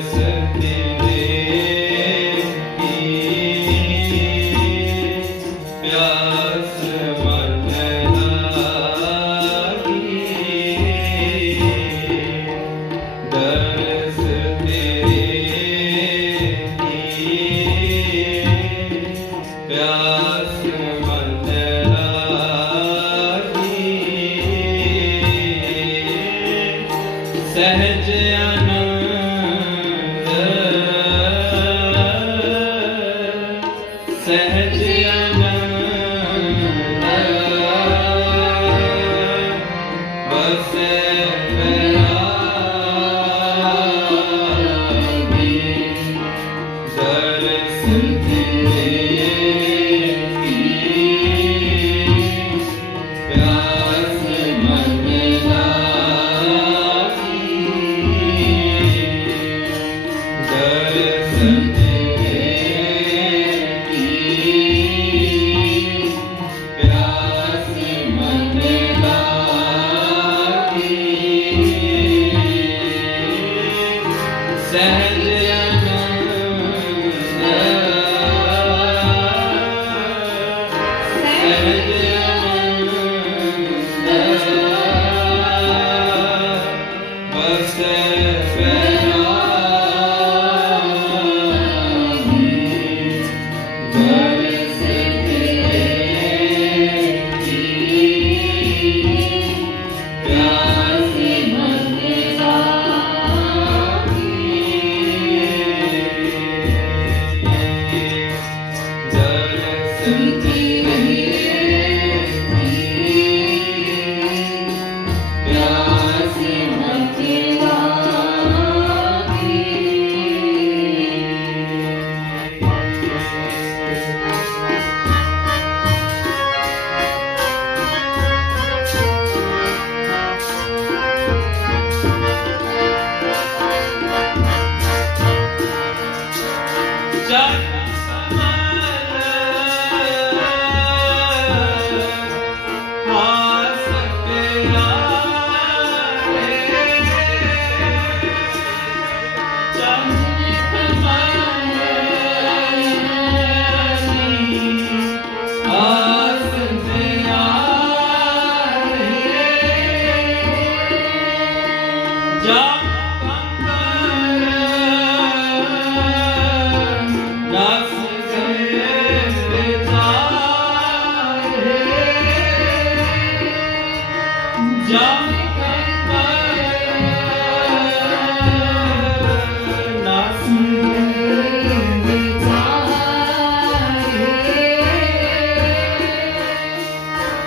is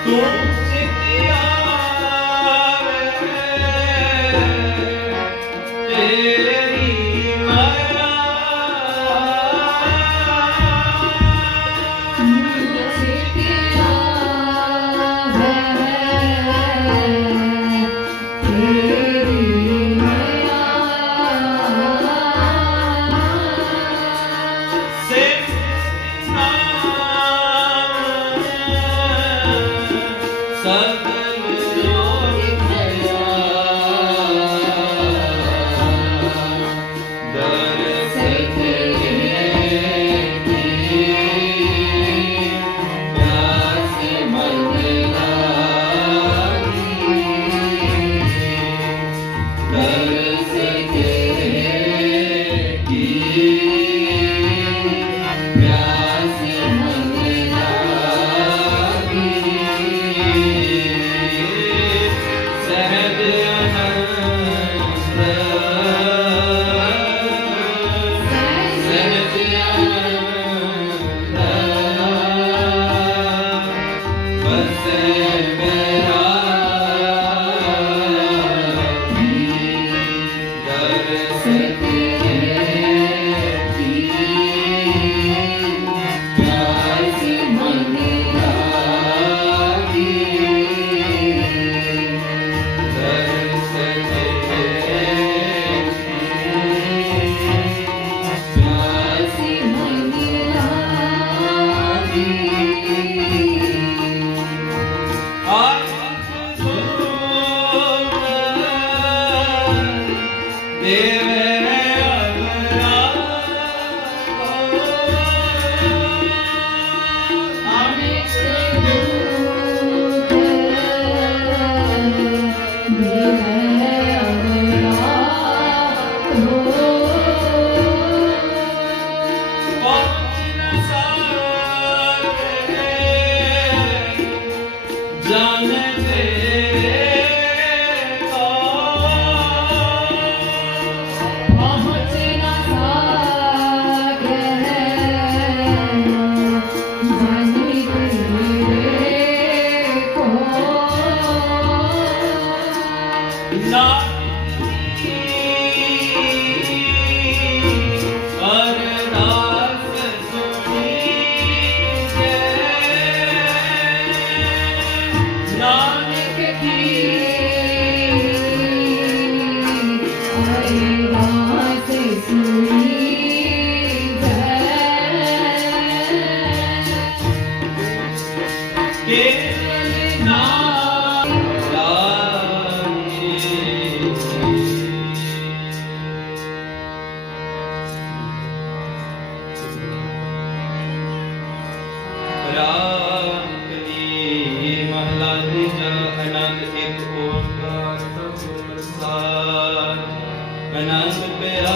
Don't sit there. Nanak ਅਨੰਦ ਇੱਕ ਓੰਕਾਰ ਸਤਿਗੁਰ ਪ੍ਰਸਾਦ ਅਨੰਦ ਪਿਆ